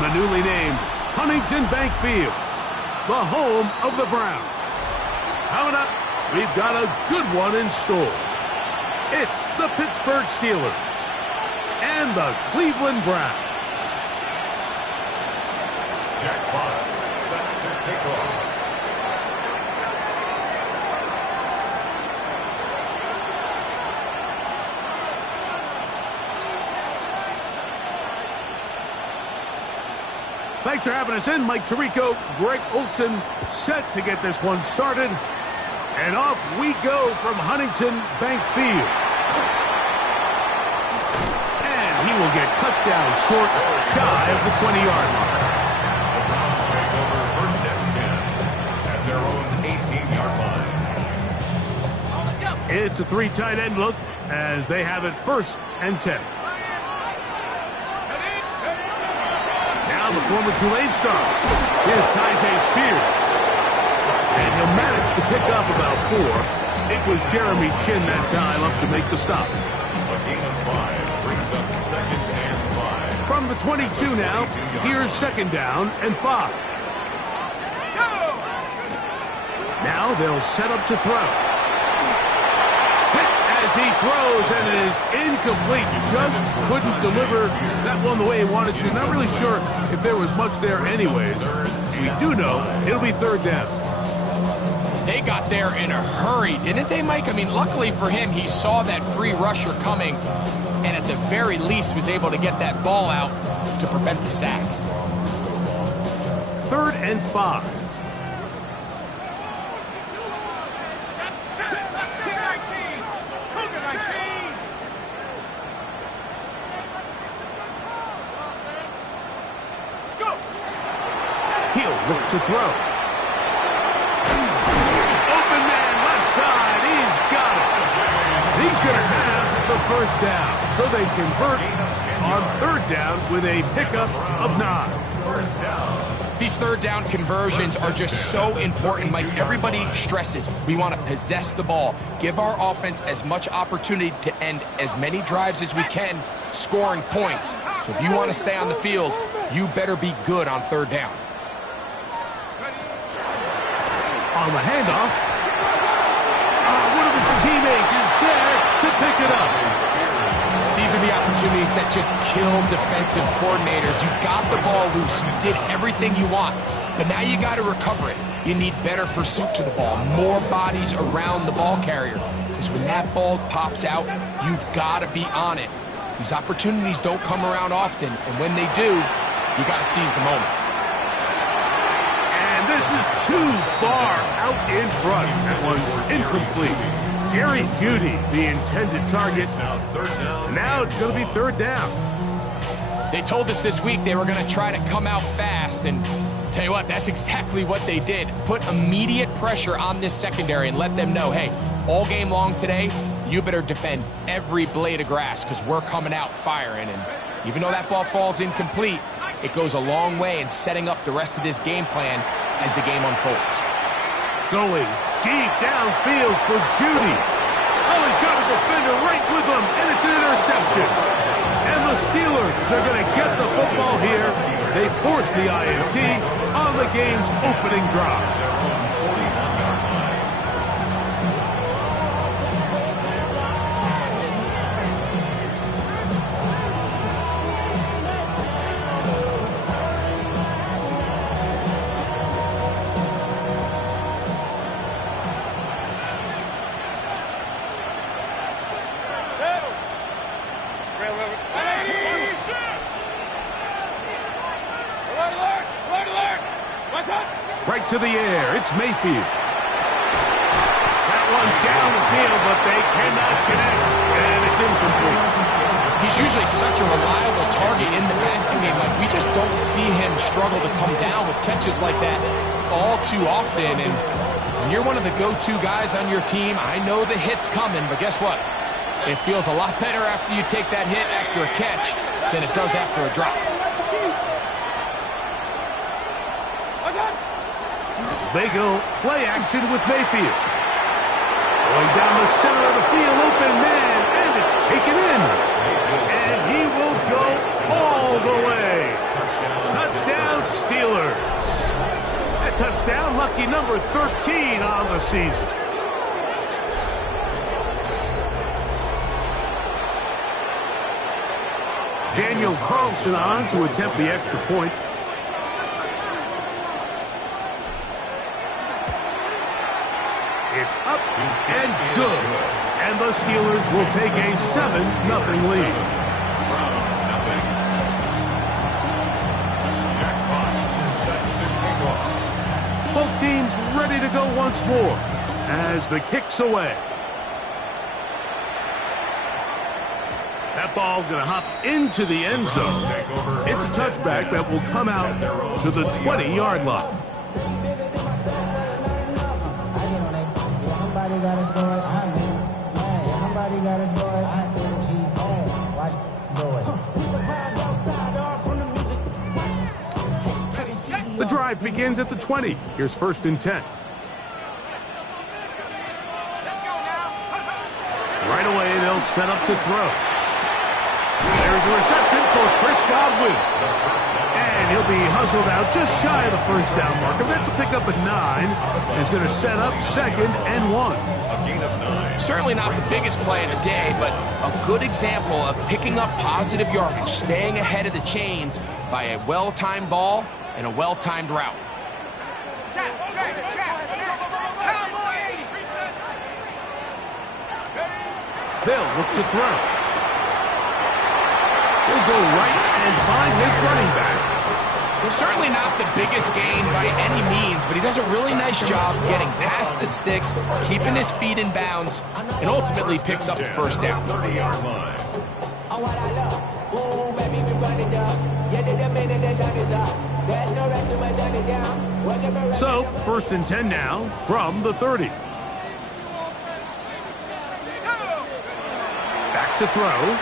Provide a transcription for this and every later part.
from the newly named Huntington Bank Field, the home of the Browns. Coming up, we've got a good one in store. It's the Pittsburgh Steelers and the Cleveland Browns. Jack Fox, set to kick off. Thanks for having us in, Mike Tirico. Greg Olson set to get this one started. And off we go from Huntington Bank Field. And he will get cut down short, shy of the 20-yard line. The Browns take over first and 10 at their own 18-yard line. It's a three tight end look as they have it first and 10. The former Tulane star. Here's Tyjae Spears. And he'll manage to pick up about 4. It was Jeremy Chin that time up to make the stop. A gain of 5 brings up second and 5. From the 22 now, here's second down and 5. Now they'll set up to throw. As he throws, and it is incomplete. Just couldn't deliver that one the way he wanted to. Not really sure if there was much there anyways. We do know it'll be third down. They got there in a hurry, didn't they, Mike? I mean, luckily for him, he saw that free rusher coming, and at the very least was able to get that ball out to prevent the sack. Third and 5. Look to throw. Open man, left side. He's got it. He's going to have the first down. So they convert on third down with a pickup of 9. First down. These third down conversions are just so important, Mike. Everybody stresses we want to possess the ball, give our offense as much opportunity to end as many drives as we can, scoring points. So if you want to stay on the field, you better be good on third down. On the handoff, one of his teammates is there to pick it up. These are the opportunities that just kill defensive coordinators. You got the ball loose. You did everything you want, but now you got to recover it. You need better pursuit to the ball, more bodies around the ball carrier. Because when that ball pops out, you've got to be on it. These opportunities don't come around often, and when they do, you got to seize the moment. This is too far out in front. That one's incomplete. Jerry Jeudy, the intended target. And now it's going to be third down. They told us this week they were going to try to come out fast, and tell you what, that's exactly what they did. Put immediate pressure on this secondary and let them know, hey, all game long today, you better defend every blade of grass because we're coming out firing. And even though that ball falls incomplete, it goes a long way in setting up the rest of this game plan as the game unfolds. Going deep downfield for Jeudy. Oh, he's got a defender right with him, and it's an interception. And the Steelers are going to get the football here. They force the INT on the game's opening drive. Right to the air. It's Mayfield. That one down the field, but they cannot connect, and it's incomplete. He's usually such a reliable target in the passing game. Like, we just don't see him struggle to come down with catches like that all too often. And when you're one of the go-to guys on your team, I know the hit's coming, but guess what? It feels a lot better after you take that hit after a catch than it does after a drop. They go play action with Mayfield. Going down the center of the field, open man, and it's taken in. And he will go all the way. Touchdown touchdown, lucky number 13 on the season. Daniel Carlson on to attempt the extra point. It's up and good. And the Steelers will take a 7-0 lead. Browns, nothing. Jack Fox is set to kick off. Both teams ready to go once more as the kick's away. That ball going to hop into the end zone. It's a touchback that will come out to the 20-yard line. The drive begins at the 20. Here's 1st and 10. Right away, they'll set up to throw. There's a reception for Chris Godwin. And he'll be hustled out just shy of the first down marker. That's a pickup at 9. It's going to set up 2nd and 1. A gain of 9. Certainly not the biggest play of the day, but a good example of picking up positive yardage, staying ahead of the chains by a well-timed ball and a well-timed route. They'll look to throw. He'll go right and find his running back. Certainly not the biggest gain by any means, but he does a really nice job getting past the sticks, keeping his feet in bounds, and ultimately picks up the first down. 30-yard line. So, 1st and 10 now from the 30. Back to throw.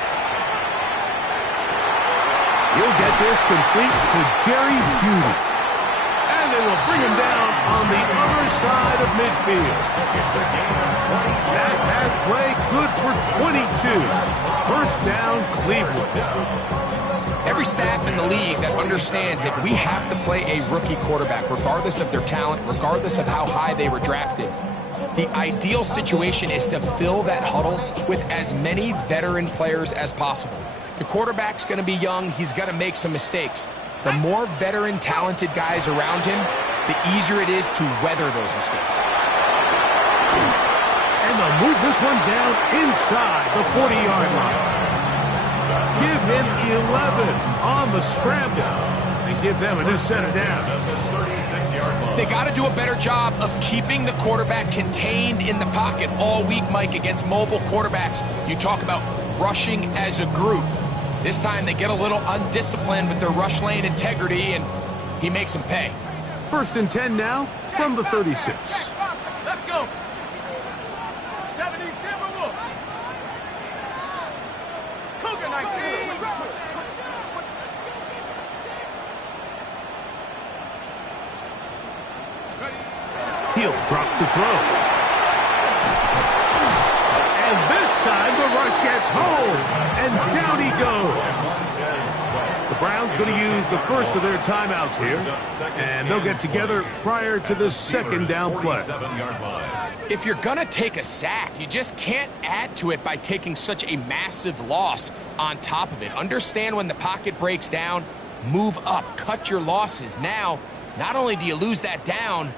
He'll get this complete to Jerry Jeudy. And they will bring him down on the other side of midfield. It's a gain of 22. That pass play good for 22. First down, Cleveland. Every staff in the league that understands if we have to play a rookie quarterback, regardless of their talent, regardless of how high they were drafted, the ideal situation is to fill that huddle with as many veteran players as possible. The quarterback's going to be young. He's going to make some mistakes. The more veteran, talented guys around him, the easier it is to weather those mistakes. And they'll move this one down inside the 40-yard line. Give him 11 on the scramble and give them a new set of downs. 36-yard line. They got to do a better job of keeping the quarterback contained in the pocket all week, Mike, against mobile quarterbacks. You talk about rushing as a group. This time they get a little undisciplined with their rush lane integrity, and he makes them pay. 1st and 10 now from the 36. Let's go. 70 Timberwolves. Cougar 19. He'll drop to throw. And this time the rush gets home. And down he goes. The Browns going to use the first of their timeouts here. And they'll get together prior to the 2nd down play. 47-yard line. If you're going to take a sack, you just can't add to it by taking such a massive loss on top of it. Understand when the pocket breaks down, move up, cut your losses. Now, not only do you lose that down,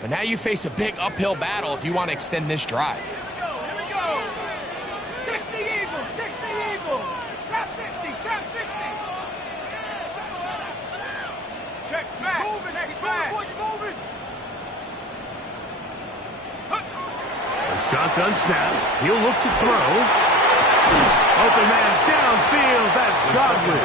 but now you face a big uphill battle if you want to extend this drive. Here we go. 60 Eagles, 60 Eagles. Trap 60, trap 60. Check smash, check smash. A shotgun snap. He'll look to throw. Open man downfield. That's Godwin.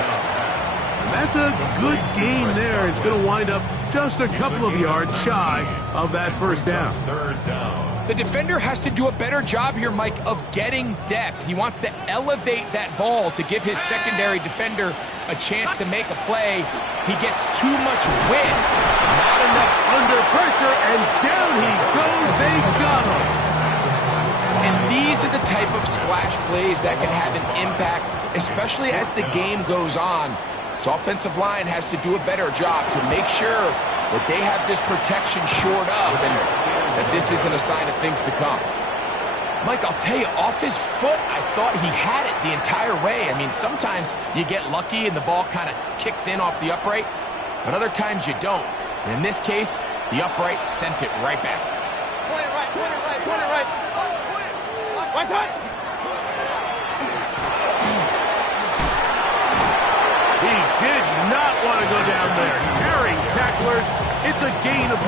And that's a good gain there. It's going to wind up just a couple of yards shy of that first down. 3rd down. The defender has to do a better job here, Mike, of getting depth. He wants to elevate that ball to give his secondary defender a chance to make a play. He gets too much width. Not enough under pressure, and down he goes. They got him. And these are the type of splash plays that can have an impact, especially as the game goes on. So offensive line has to do a better job to make sure that they have this protection shored up and that this isn't a sign of things to come. Mike, I'll tell you, off his foot, I thought he had it the entire way. I mean, sometimes you get lucky and the ball kind of kicks in off the upright, but other times you don't. And in this case, the upright sent it right back. Point it right, point it right, point it right. Right foot. He did not want to go down there. Carrying tacklers, it's a gain of 9.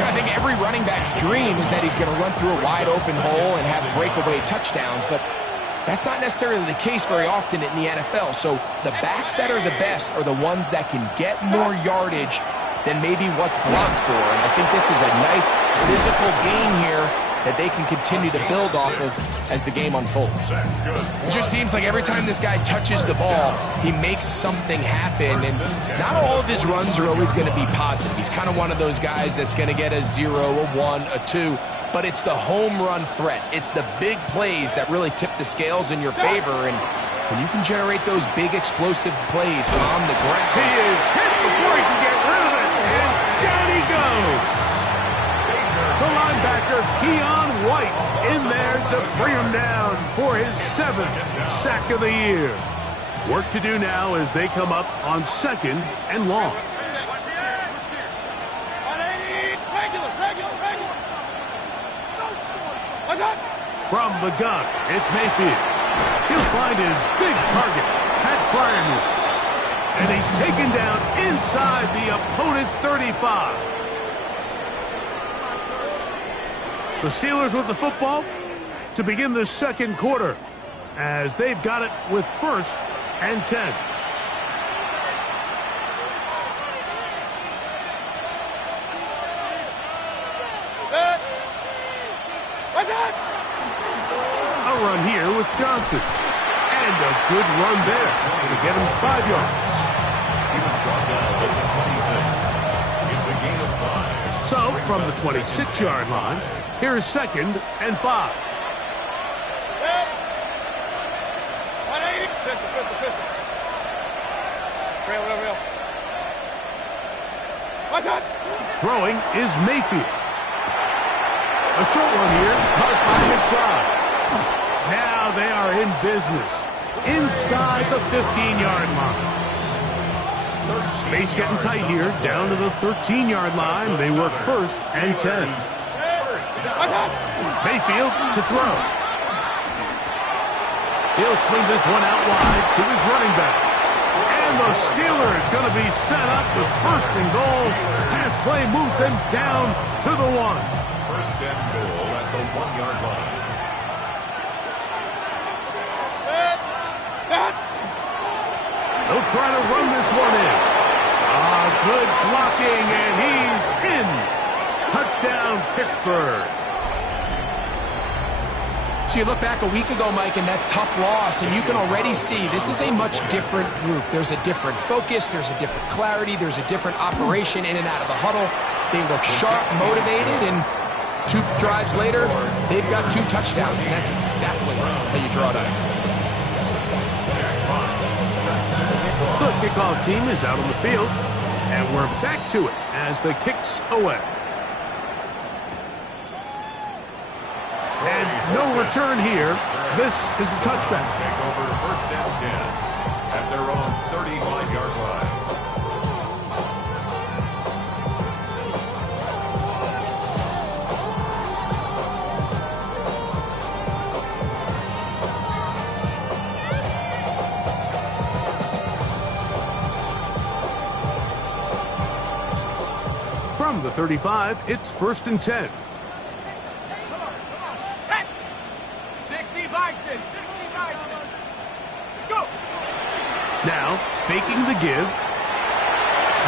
I think every running back's dream is that he's going to run through a wide open hole and have breakaway touchdowns, but that's not necessarily the case very often in the NFL. So the backs that are the best are the ones that can get more yardage than maybe what's blocked for. And I think this is a nice physical game here that they can continue to build off of as the game unfolds. It just seems like every time this guy touches the ball, he makes something happen, and not all of his runs are always going to be positive. He's kind of one of those guys that's going to get a 0, a 1, a 2, but it's the home run threat. It's the big plays that really tip the scales in your favor, and when you can generate those big explosive plays on the ground. He is hit before he can get rid of it, and down he goes. The linebacker, Keon White, in there to bring him down for his 7th sack of the year. Work to do now as they come up on 2nd and long. From the gun, it's Mayfield. He'll find his big target, Pat Fryermuth. And he's taken down inside the opponent's 35. The Steelers with the football to begin the 2nd quarter as they've got it with 1st and 10. A run here with Johnson. And a good run there. Going to get him 5 yards. He was brought down at the 26. It's a gain of 5. So, from the 26-yard line, here's 2nd and 5. Throwing is Mayfield. A short one here, caught by McBride. Now they are in business inside the 15-yard line. Space getting tight here, down to the 13-yard line. They work 1st and 10. Mayfield to throw. He'll swing this one out wide to his running back. And the Steelers going to be set up with 1st and goal. Pass play moves them down to the 1. 1st and goal at the 1-yard line. They'll try to run this one in. Good blocking, and he's in. Touchdown, Pittsburgh. So you look back a week ago, Mike, and that tough loss, and you can already see this is a much different group. There's a different focus, there's a different clarity, there's a different operation in and out of the huddle. They look sharp, motivated, and 2 drives later, they've got 2 touchdowns, and that's exactly how you draw it out. The kickoff team is out on the field, and we're back to it as the kick's away. And no return here. This is a touchback. Take over 1st and 10 at their own 35-yard line. From the 35, it's 1st and 10. Set. 60 Bison. 60 Bison. Let's go. Now, faking the give.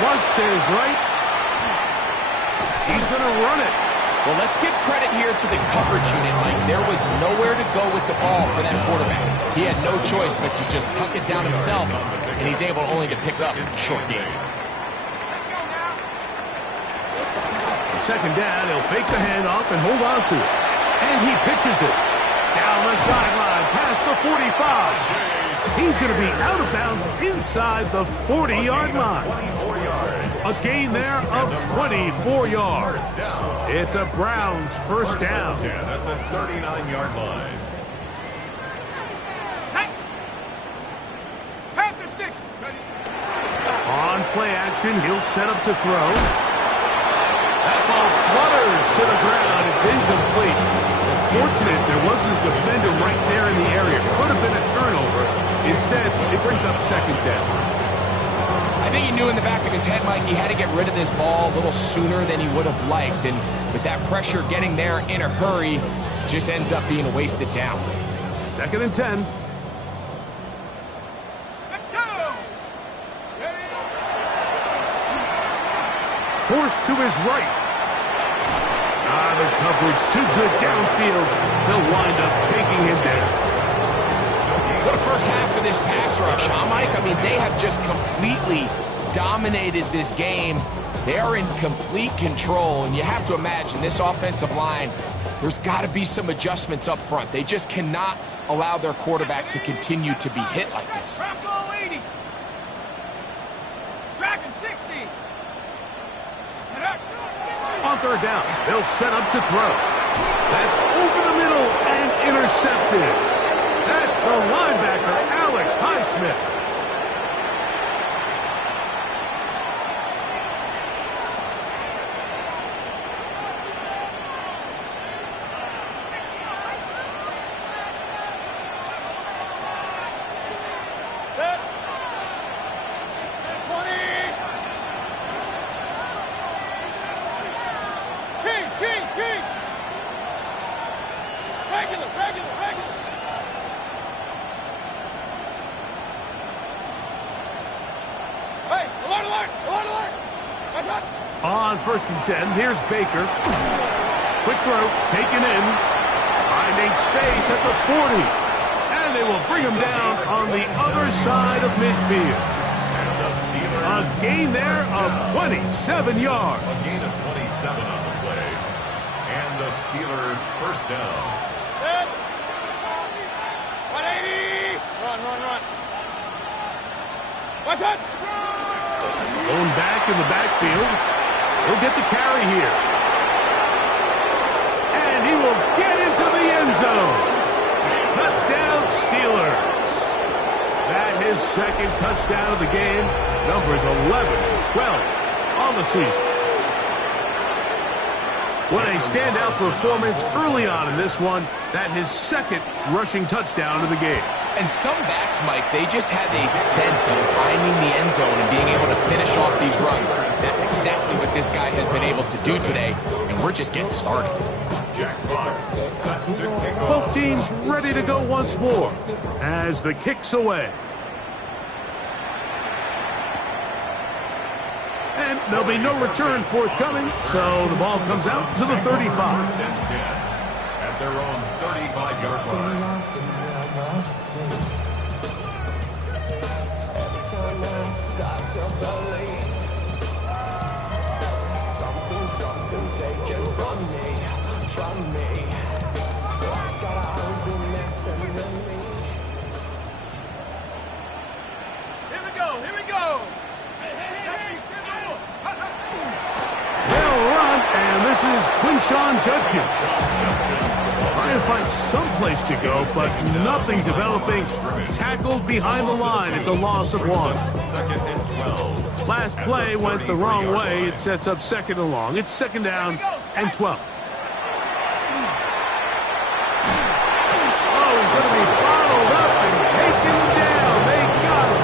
Flush to his right. He's going to run it. Well, let's give credit here to the coverage unit, Mike. There was nowhere to go with the ball for that quarterback. He had no choice but to just tuck it down himself, and he's able only to pick up a short game. Second down, he'll fake the handoff and hold on to it. And he pitches it. Down the sideline, past the 45. He's going to be out of bounds inside the 40-yard line. 24 yards. A gain there of 24 yards. It's a Browns first down. 10 at the 39-yard line. Panther 6. On play action, he'll set up to throw. That ball flutters to the ground. It's incomplete. Fortunate there wasn't a defender right there in the area. Could have been a turnover. Instead, it brings up second down. I think he knew in the back of his head, Mike, he had to get rid of this ball a little sooner than he would have liked. And with that pressure getting there in a hurry, just ends up being a wasted down. Second and 10. Forced to his right. The coverage too good downfield. They'll wind up taking him down. What a first half for this pass rush, huh, Mike? I mean, they have just completely dominated this game. They are in complete control, and you have to imagine this offensive line, there's got to be some adjustments up front. They just cannot allow their quarterback to continue to be hit like this. Trap goal 80. Dragon 60. On third down, they'll set up to throw. That's over the middle and intercepted. That's the linebacker, Alex Highsmith. On first and 10, here's Baker. Quick throw, taken in. Finding space at the 40. And they will bring him down on the other side of midfield. A gain there of 27 yards. A gain of 27 on the play. And the Steelers first down. 180. Run. What's that? Going back in the backfield. He'll get the carry here. And he will get into the end zone. Touchdown, Steelers. That his second touchdown of the game. Numbers 11 and 12 on the season. What a standout performance early on in this one. That his second rushing touchdown of the game. And some backs, Mike, they just have a sense of finding the end zone and being able to finish off these runs. That's exactly what this guy has been able to do today, and we're just getting started. Jack Fox set to kick off. Both teams ready to go once more as the kick's away. And there'll be no return forthcoming, so the ball comes out to the 35. First and 10 at their own 35-yard line. Something's taken from me. Life's got always been messing with me. Here we go. They'll run, and this is Quinshawn Judkins. Trying to find some place to go, but nothing developing. Tackled behind the line. It's a loss of 1. Second and 12. Last play went the wrong way. It sets up second and long. It's second down and 12. Oh, he's going to be bottled up and taken down. They got him.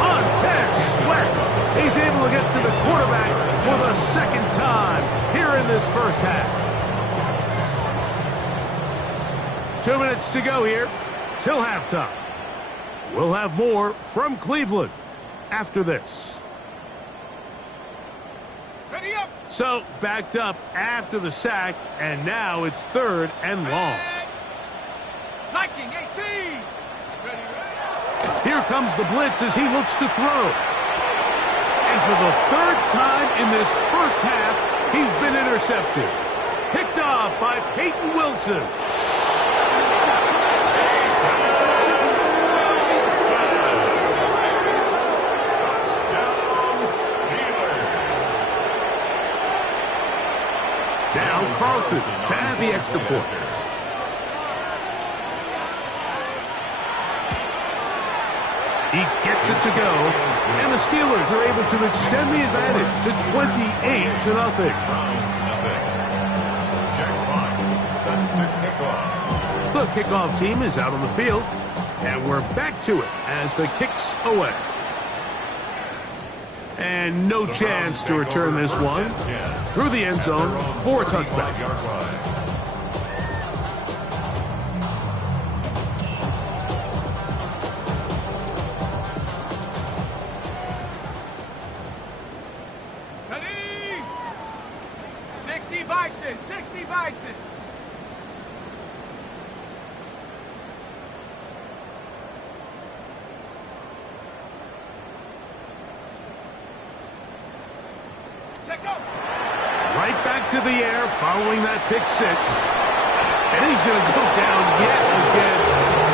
Montez Sweat. He's able to get to the quarterback for the second time here in this first half. 2 minutes to go here till halftime. We'll have more from Cleveland after this. Ready up. So, backed up after the sack, and now it's third and long. Liking 18. Ready. Here comes the blitz as he looks to throw. And for the third time in this first half, he's been intercepted. Picked off by Peyton Wilson. Carlson to add the extra point. He gets it to go, and the Steelers are able to extend the advantage to 28-0. Browns nothing. Jack Fox set to kick off. The kickoff team is out on the field, and we're back to it as the kick's away. And no chance to return this one through the end zone for a touchback. Ready? 60 Bison, 60 Bison. Right back to the air following that pick six. And he's going to go down yet again.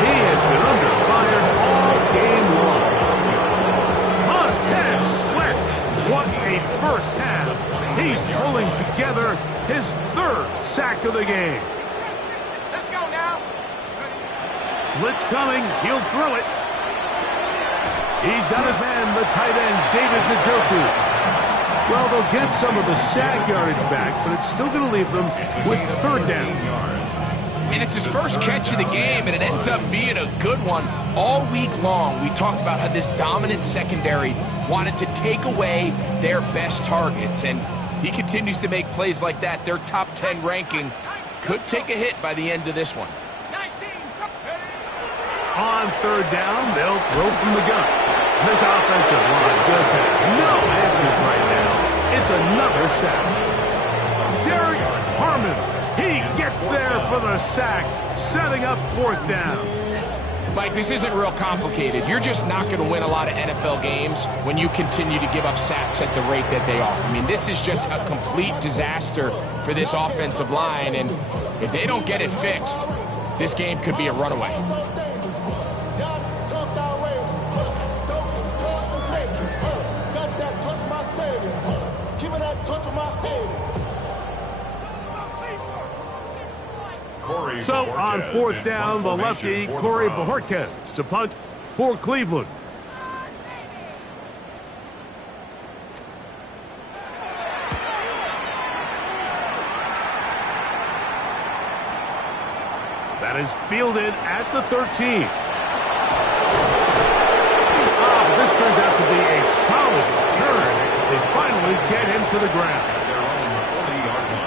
He has been under fire all game long. Montez Sweat. What a first half. He's pulling together his third sack of the game. Let's go now. Blitz coming. He'll throw it. He's got his man, the tight end, David Njoku. Well, they'll get some of the sack yardage back, but it's still going to leave them with third down. And it's his first catch of the game, and it ends up being a good one. All week long, we talked about how this dominant secondary wanted to take away their best targets, and if he continues to make plays like that, their top 10 ranking could take a hit by the end of this one. 19. On third down, they'll throw from the gun. This offensive line just has no answers right now. It's another sack. Derek Harmon, he gets there for the sack, setting up fourth down. Mike, this isn't real complicated. You're just not going to win a lot of NFL games when you continue to give up sacks at the rate that they are. I mean, this is just a complete disaster for this offensive line, and if they don't get it fixed, this game could be a runaway. So on fourth down, the lefty, Corey Bojorquez to punt for Cleveland. That is fielded at the 13. But this turns out to be a solid turn. They finally get him to the ground. Their own 40-yard line.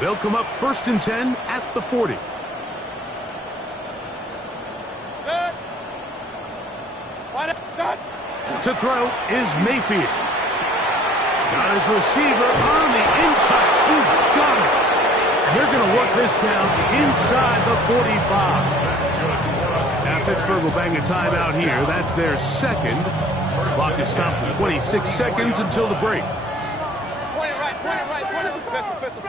They'll come up 1st and 10 at the 40. To throw is Mayfield. Got his receiver on the in-cut. He's got it. And they're going to work this down inside the 45. Now Pittsburgh will bang a timeout here. That's their second. Clock is stopped at 26 seconds until the break. Point it right. Pistol.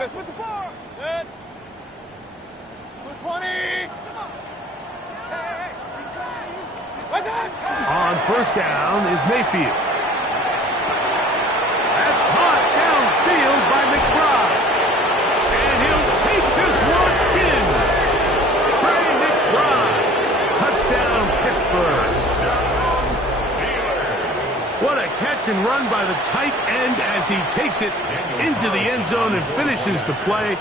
Good. 20. What's that? On first down is Mayfield. That's caught downfield by McBride. And he'll take this one in. Trey McBride. Touchdown, Pittsburgh. What a catch and run by the tight end as he takes it into the end zone and finishes the play.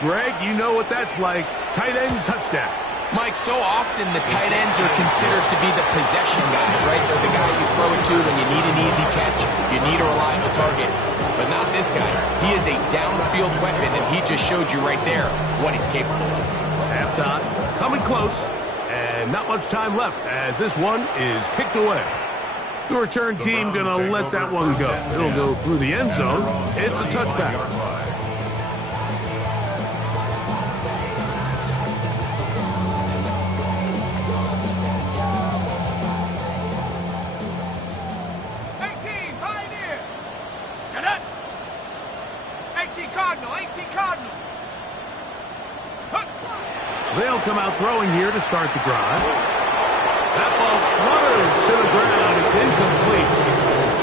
Greg, you know what that's like. Tight end touchdown. Mike, so often the tight ends are considered to be the possession guys, right? They're the guy you throw it to when you need an easy catch, you need a reliable target. But not this guy. He is a downfield weapon, and he just showed you right there what he's capable of. Halftime coming close, and not much time left as this one is kicked away. The return team going to let that one go. It'll go through the end zone. It's a touchback. 18 Cardinal. 14 Cardinal. They'll come out throwing here to start the drive. That ball flutters to the ground. It's incomplete.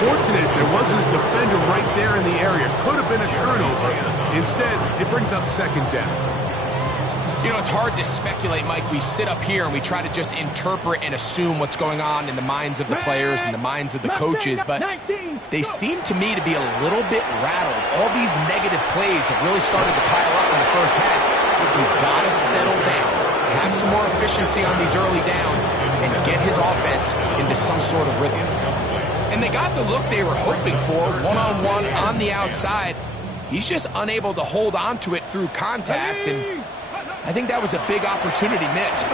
Fortunate there wasn't a defender right there in the area. Could have been a turnover. Instead, it brings up second down. You know, it's hard to speculate, Mike. We sit up here and we try to just interpret and assume what's going on in the minds of the players and the minds of the coaches, but they seem to me to be a little bit rattled. All these negative plays have really started to pile up in the first half. He's got to settle down, have some more efficiency on these early downs, and get his offense into some sort of rhythm. And they got the look they were hoping for, one-on-one on the outside. He's just unable to hold on to it through contact, and I think that was a big opportunity missed.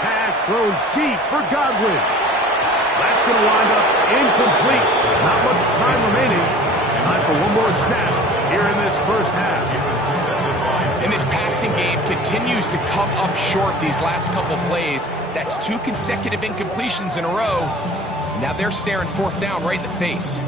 Pass thrown deep for Godwin. That's going to wind up incomplete. Not much time remaining. Time for one more snap here in this first half. And this passing game continues to come up short these last couple plays. That's 2 consecutive incompletions in a row. Now they're staring fourth down right in the face.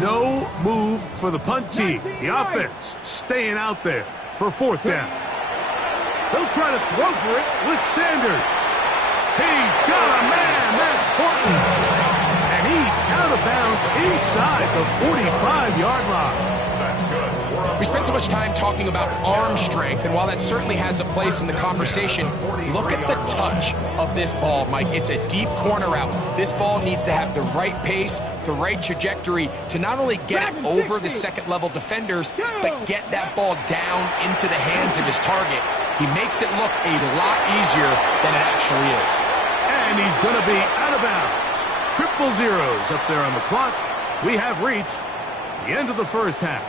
No move for the punt team. The offense staying out there for fourth down. They'll try to throw for it with Sanders. He's got a man. That's Horton. And he's out of bounds inside the 45-yard line. That's good. We spent so much time talking about arm strength, and while that certainly has a place in the conversation, look at the touch of this ball, Mike. It's a deep corner route. This ball needs to have the right pace, the right trajectory to not only get it over the second-level defenders, but get that ball down into the hands of his target. He makes it look a lot easier than it actually is. And he's going to be out of bounds. Triple zeros up there on the clock. We have reached the end of the first half.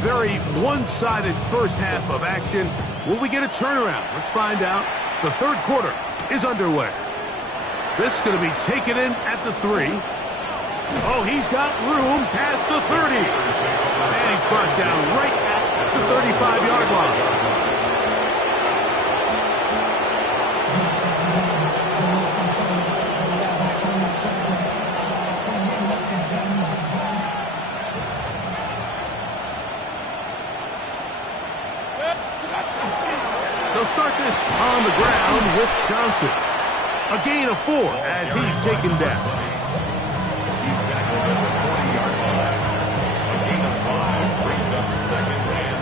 Very one-sided first half of action. Will we get a turnaround? Let's find out. The third quarter is underway. This is going to be taken in at the 3. Oh, he's got room past the 30. And he's brought down right at the 35-yard line. They'll start this on the ground with Johnson. A gain of 4 as he's taken down. He's tackled at the 40-yard line. A gain of 5 brings up second and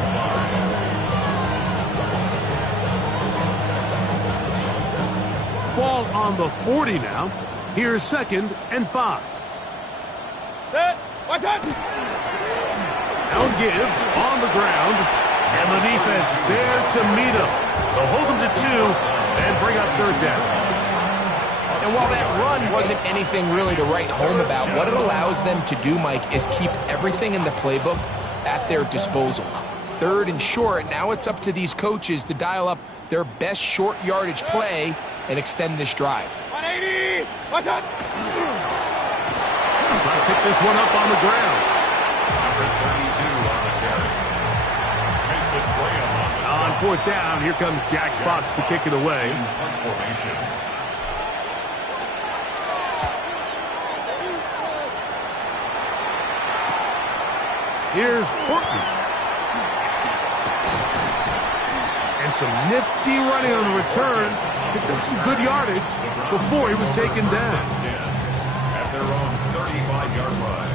5. Ball on the 40 now. Here's second and 5. Down give on the ground. And the defense there to meet him. They'll hold him to 2 and bring up third down. And while that run wasn't anything really to write home about, what it allows them to do, Mike, is keep everything in the playbook at their disposal. Third and short, now it's up to these coaches to dial up their best short yardage play and extend this drive. 180! What's up? He's trying to pick this one up on the ground. Number 32 on the carry. Mason Graham on the On fourth down, here comes Jack Fox to kick it away. punt formation. Here's Horton. And some nifty running on the return. Picked up some good yardage before he was taken down. 10 at their own 35-yard line.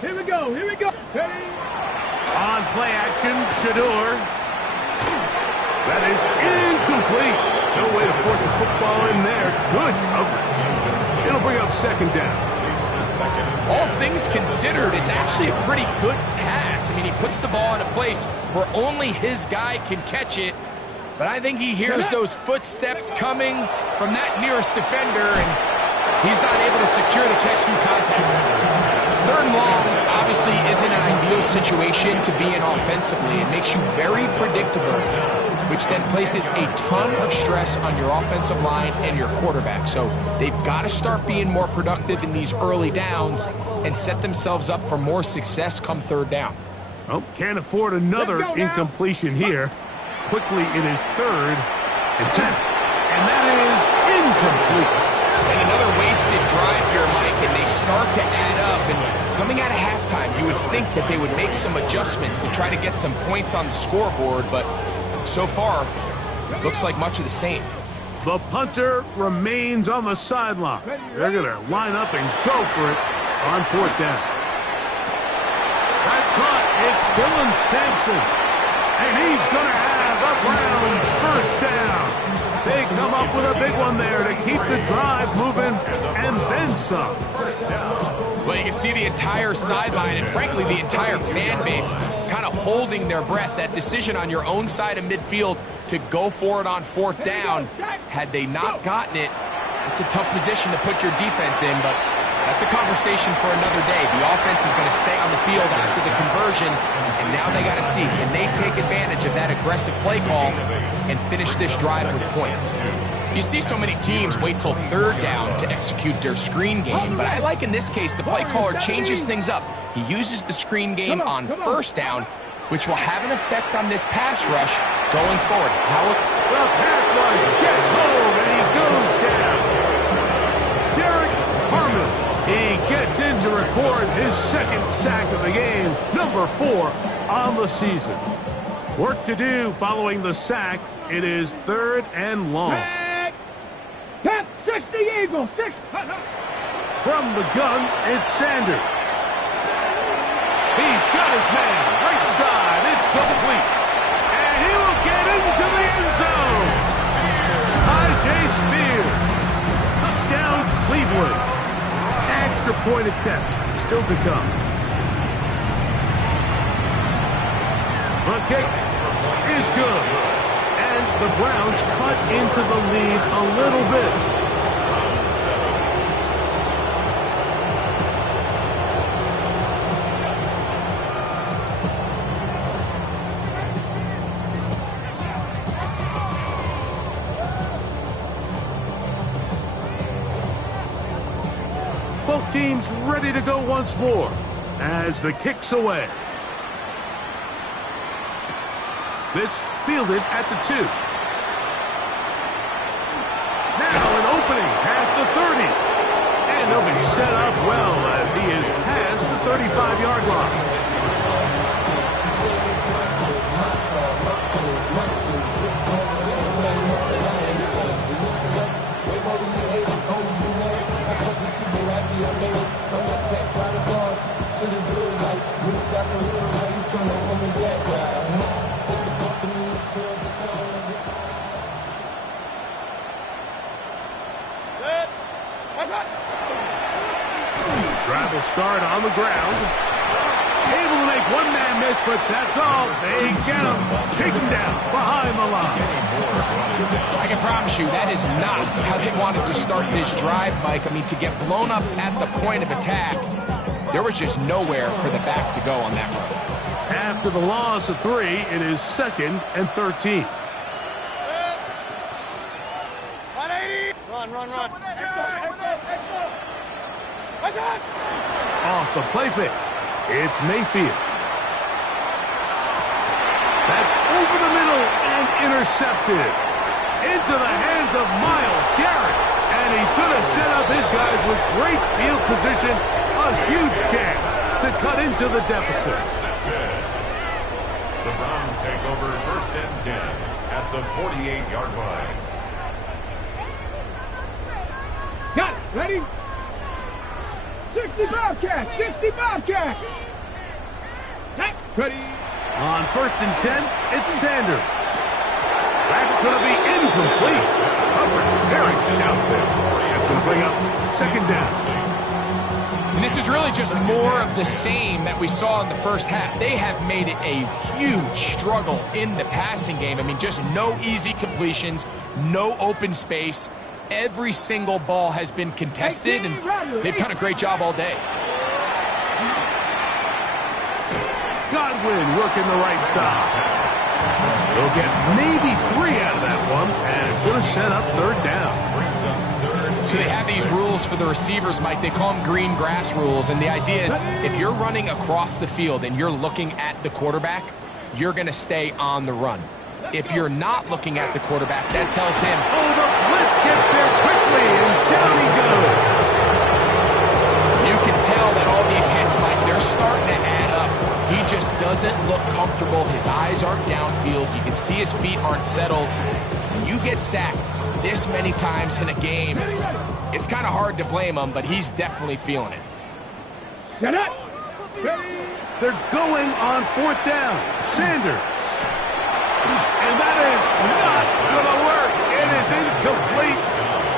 Here we go, here we go. On play action, Shador. That is incomplete. No way to force the football in there. Good coverage. It'll bring up second down. All things considered, it's actually a pretty good pass. I mean, he puts the ball in a place where only his guy can catch it. But I think he hears those footsteps coming from that nearest defender, and he's not able to secure the catch through contact. Third and long obviously isn't an ideal situation to be in offensively. It makes you very predictable. which then places a ton of stress on your offensive line and your quarterback. So they've got to start being more productive in these early downs and set themselves up for more success come third down. Oh, can't afford another incompletion here. Quickly, it is 3rd and 10. And that is incomplete. And another wasted drive here, Mike, and they start to add up. And coming out of halftime, you would think that they would make some adjustments to try to get some points on the scoreboard, but so far, looks like much of the same. The punter remains on the sideline. They're going to line up and go for it on 4th down. That's caught. It's Dylan Sampson. And he's going to have the Browns first down. They come up with a big one there to keep the drive moving and then some. Well, you can see the entire sideline and, frankly, the entire fan base kind of holding their breath. That decision on your own side of midfield to go for it on 4th down, had they not gotten it, it's a tough position to put your defense in, but that's a conversation for another day. The offense is going to stay on the field after the conversion, and now they got to see, can they take advantage of that aggressive play call and finish this drive with points? You see so many teams wait till 3rd down to execute their screen game, but I like in this case the play caller changes things up. He uses the screen game on 1st down, which will have an effect on this pass rush going forward. The pass rush gets home and he goes down. Derek Harmon, he gets in to record his 2nd sack of the game, number 4 on the season. Work to do following the sack. It is 3rd and long. 60 Eagles, 6. From the gun, it's Sanders. He's got his man, right side, it's complete. And he will get into the end zone. I.J. Spears. Touchdown, Cleveland. Extra point attempt, still to come. The kick is good. And the Browns cut into the lead a little bit. Both teams ready to go once more as the kick's away. This fielded at the 2. Now an opening past the 30. And he'll be set up well as he is past the 35-yard line. Drive will start on the ground. Able to make one man miss, but that's all. They get him. Take him down behind the line. I can promise you that is not how they wanted to start this drive, Mike. I mean, to get blown up at the point of attack, there was just nowhere for the back to go on that run. After the loss of 3, it is 2nd and 13. Run. Off the play fake. It's Mayfield. That's over the middle and intercepted. Into the hands of Myles Garrett. And he's going to set up his guys with great field position. A huge chance to cut into the deficit. The Browns take over 1st and 10 at the 48-yard line. Got it. Ready? 60 Bobcats. 60 Bobcats. Next. Ready. On 1st and 10, it's Sanders. That's going to be incomplete. Coverage very stout there. That's going to bring up 2nd down. And this is really just more of the same that we saw in the first half. They have made it a huge struggle in the passing game. I mean, just no easy completions, no open space. Every single ball has been contested, and they've done a great job all day. Godwin working the right side. He'll They'll get maybe 3 out of that one, and it's going to set up third down. So they have these rules for the receivers, Mike. They call them green grass rules, and the idea is if you're running across the field and you're looking at the quarterback, you're going to stay on the run. If you're not looking at the quarterback, that tells him, oh, the blitz gets there quickly, and down he goes. You can tell that all these hits, Mike, they're starting to add up. He just doesn't look comfortable. His eyes aren't downfield. You can see his feet aren't settled. When you get sacked this many times in a game, it's kind of hard to blame him, but he's definitely feeling it. Shut up! They're going on fourth down. Sanders. And that is not going to work. It is incomplete.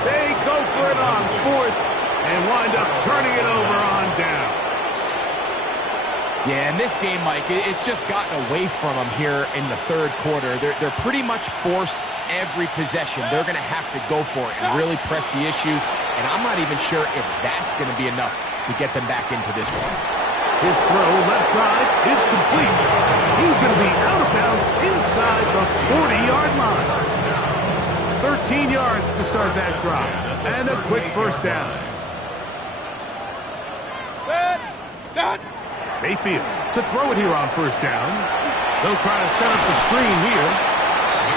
They go for it on fourth and wind up turning it over on down. Yeah, in this game, Mike, it's just gotten away from them here in the third quarter. They're pretty much forced every possession. They're going to have to go for it and really press the issue, and I'm not even sure if that's going to be enough to get them back into this one. His throw left side is complete. He's going to be out of bounds inside the 40-yard line. 13 yards to start that drive, and a quick first down. Mayfield to throw it here on first down. They'll try to set up the screen here.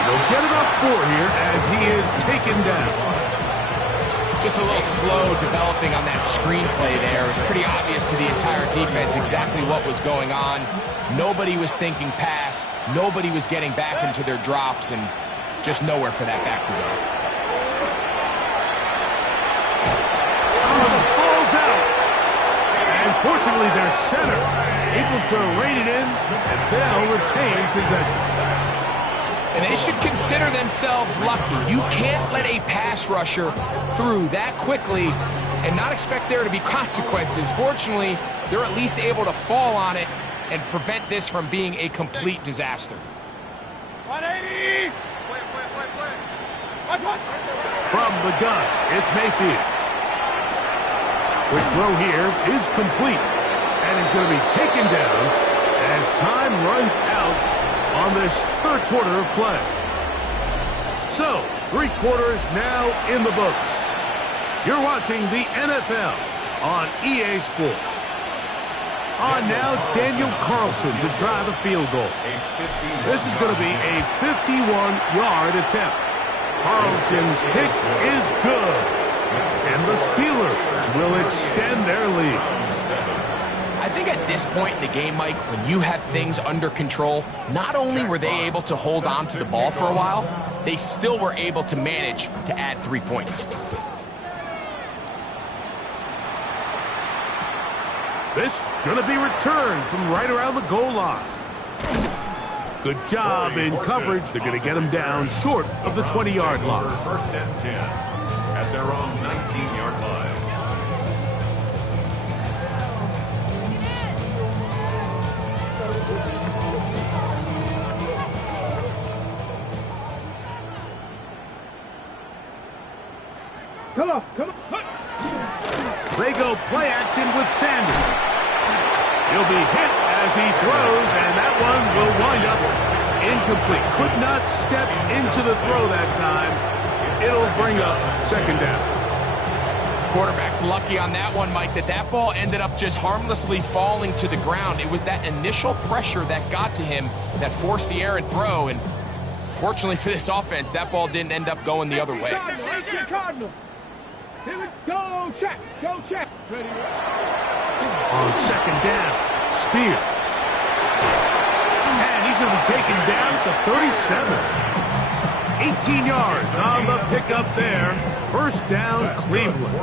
They'll get it up 4 here as he is taken down. Just a little slow developing on that screenplay there. It was pretty obvious to the entire defense exactly what was going on. Nobody was thinking pass. Nobody was getting back into their drops, and just nowhere for that back to go. Oh, the ball's out. And fortunately, their center able to rein it in, and they'll retain possession. And they should consider themselves lucky. You can't let a pass rusher through that quickly and not expect there to be consequences. Fortunately, they're at least able to fall on it and prevent this from being a complete disaster. 180! From the gun, it's Mayfield. Quick throw here is complete, and he's going to be taken down as time runs out on this third quarter of play. So, 3 quarters now in the books. You're watching the NFL on EA Sports. On now, Daniel Carlson to try the field goal. This is going to be a 51-yard attempt. Carlson's kick is good, and the Steelers will extend their lead. I think at this point in the game, Mike, when you have things under control, not only were they able to hold on to the ball for a while, they still were able to manage to add 3 points. This going to be returned from right around the goal line. Good job in coverage. They're going to get him down short of the 20-yard line. First and 10 at their own 19-yard line. Come on. They go play action with Sanders. He'll be hit as he throws, and that one will wind up incomplete. Could not step into the throw that time. It'll bring up second down. Quarterback's lucky on that one, Mike, that ball ended up just harmlessly falling to the ground. It was that initial pressure that got to him that forced the errant throw, and fortunately for this offense, that ball didn't end up going the other way. Cardinal. Here we go, check. Ready. On second down, Spears. And he's going to be taken down to 37. 18 yards on the pickup there. First down, Cleveland.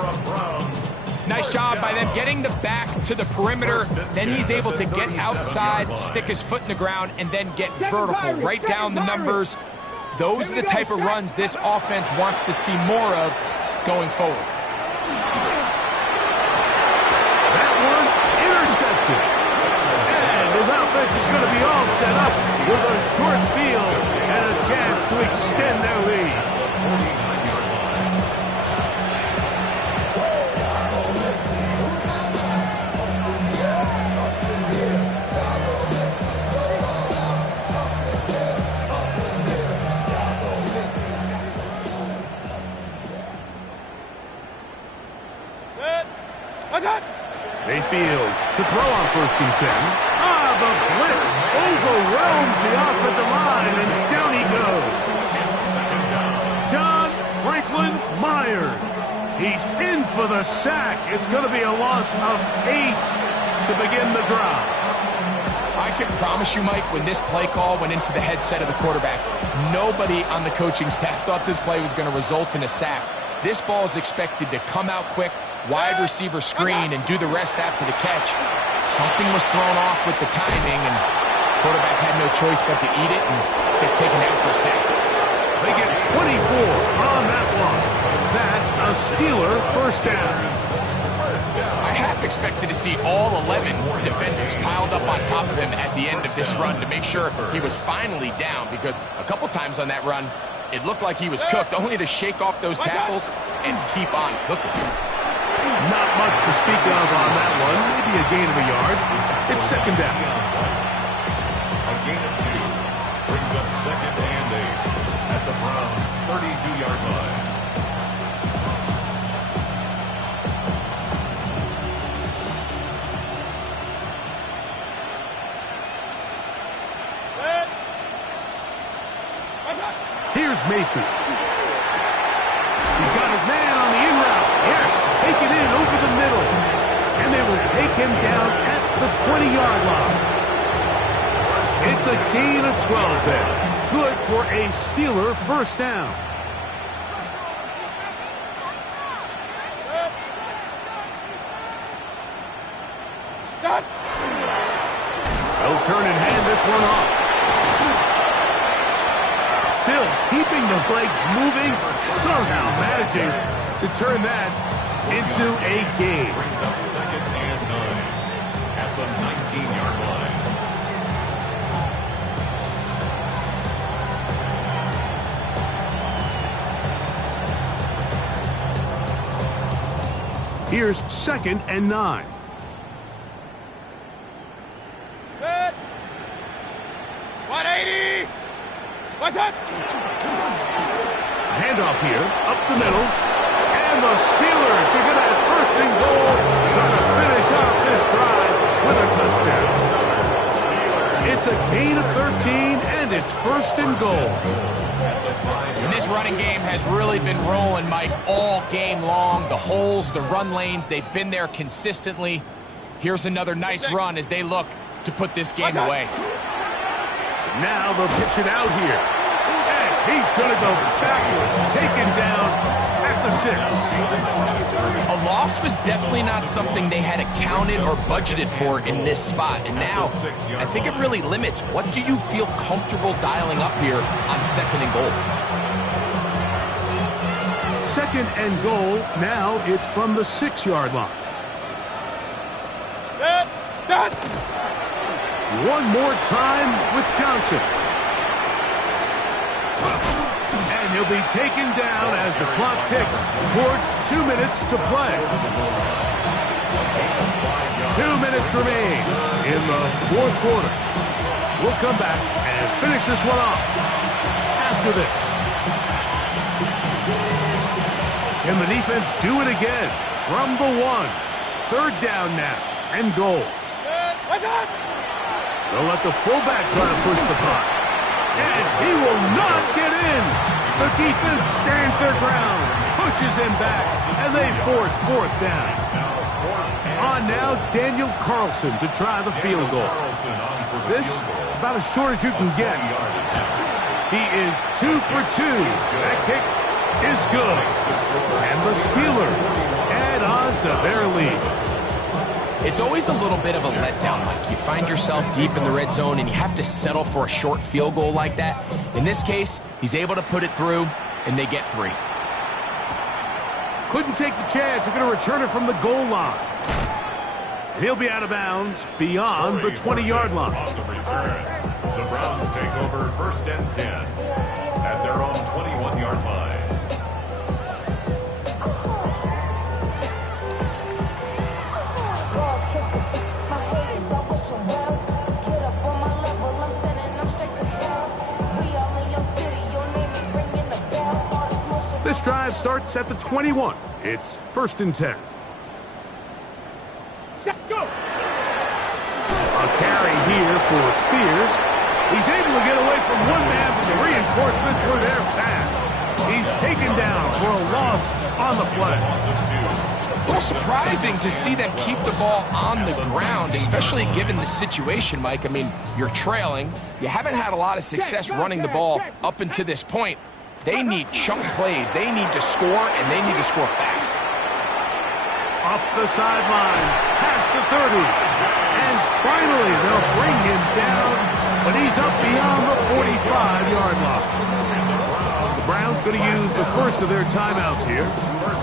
Nice job by them getting the back to the perimeter. Then he's able to get outside, stick his foot in the ground, and then get vertical right down the numbers. Those are the type of runs this offense wants to see more of going forward. That one intercepted. And his offense is going to be all set up with a short field and a chance to extend their lead. Mayfield to throw on 1st and 10. Ah, the blitz overwhelms the offensive line, and down he goes. John Franklin Myers. He's in for the sack. It's going to be a loss of 8 to begin the drive. I can promise you, Mike, when this play call went into the headset of the quarterback, nobody on the coaching staff thought this play was going to result in a sack. This ball is expected to come out quick, wide receiver screen, and do the rest after the catch. Something was thrown off with the timing, and quarterback had no choice but to eat it and gets taken down for a sack. They get 24 on that one. That's a Steeler first down. I half expected to see all 11 defenders piled up on top of him at the end of this run to make sure he was finally down, because a couple times on that run, it looked like he was cooked, only to shake off those tackles and keep on cooking. Not much to speak of on that one. Maybe a gain of a yard. It's 2nd down. A gain of 2 brings up 2nd and 8 at the Browns' 32-yard line. Here's Mayfield. He's got his man on the in route. Yes, take it in over the middle. And they will take him down at the 20-yard line. It's a gain of 12 there. Good for a Steeler first down. They'll turn and hand this one off. Still keeping the legs moving, somehow managing to turn that into a gain. Brings up 2nd and 9 at the 19-yard line. Here's 2nd and 9. Good. 180. What's up? Handoff here, up the middle. And the Steelers are going to have 1st and goal. Trying to finish off this drive with a touchdown. It's a gain of 13, and it's 1st and goal. And this running game has really been rolling, Mike, all game long. The holes, the run lanes, they've been there consistently. Here's another nice run as they look to put this game away. Now they'll pitch it out here. And he's going to go backward, taken down at the 6. A loss was definitely not something they had accounted or budgeted for in this spot. And now, I think it really limits what do you feel comfortable dialing up here on 2nd and goal. 2nd and goal. Now it's from the 6-yard line. Stop. One more time with Johnson. And he'll be taken down as the clock ticks towards 2 minutes to play. 2 minutes remain in the 4th quarter. We'll come back and finish this one off after this. Can the defense do it again from the 1? 3rd down now and goal. What's up? They'll let the fullback try to push the puck. And he will not get in. The defense stands their ground, pushes him back, and they force 4th down. On now, Daniel Carlson to try the field goal. This, about as short as you can get. He is 2 for 2. That kick is good. And the Steelers add on to their lead. It's always a little bit of a letdown, Mike. You find yourself deep in the red zone and you have to settle for a short field goal like that. In this case, he's able to put it through, and they get 3. Couldn't take the chance. They're going to return it from the goal line. And he'll be out of bounds beyond the 20-yard line. On the return, the Browns take over 1st and 10 at their own 21-yard line. This drive starts at the 21. It's 1st and 10. for Spears. He's able to get away from one man, but the reinforcements were there fast. He's taken down for a loss on the play. A little surprising to see them keep the ball on the ground, especially given the situation, Mike. I mean, you're trailing. You haven't had a lot of success running the ball up until this point. They need chunk plays. They need to score, and they need to score fast. Up the sideline, past the 30. And finally, they'll bring him down, but he's up beyond the 45-yard line. The Browns going to use the first of their timeouts here.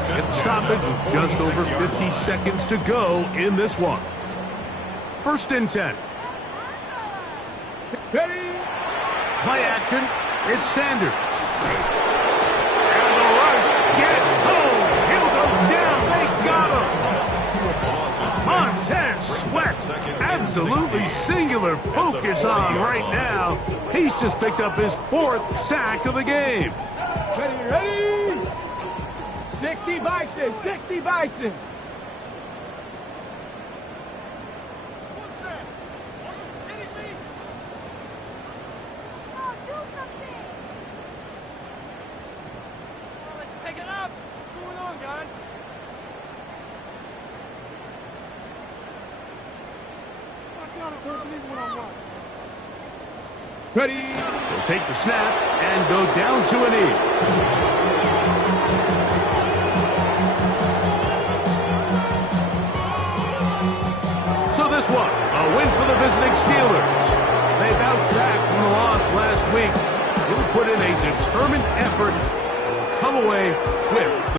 Get the stoppage with just over 50 seconds to go in this one. 1st and 10. Play action. It's Sanders. And the rush gets home. He'll go down. They got him. Montez Sweat. Absolutely singular focus on right now. He's just picked up his 4th sack of the game. Ready? 60 Bison, 60 Bison. Pick it up. What's going on, guys? I can't believe what I'm watching. Ready? He'll take the snap and go down to a knee. So this one, a win for the visiting Steelers. They bounced back from the loss last week. He'll put in a determined effort and will come away with